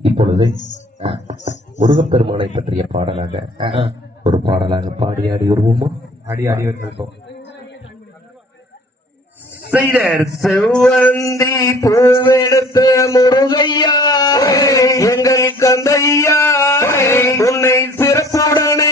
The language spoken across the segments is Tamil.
இப்பொழுது முருகப்பெருமானை பற்றிய பாடலாக ஒரு பாடலாக பாடியாடி வருவோமா? ஆடியாடி வருவோம். சிலர் செவ்வந்தி பூவெடுத்த முருகையா எங்கள் கந்தையா உன்னை சிறப்புடனே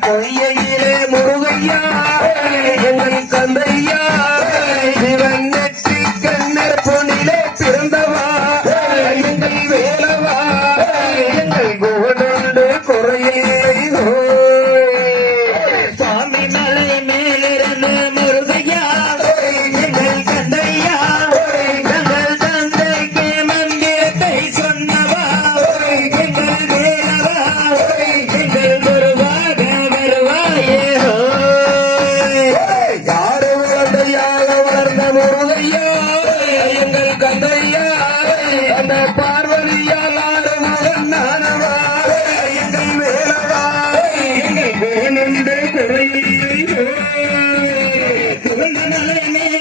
பொய்யிலே முருகையா. எங்கள் தந்தையா. சிவநெற்றி கண்ணர் பொன்னிலே பிறந்தவா. எங்கள் வேலவா. எங்கள் குகடோடு குறையில்லை சாமி மலை மேலிருந்து என்ன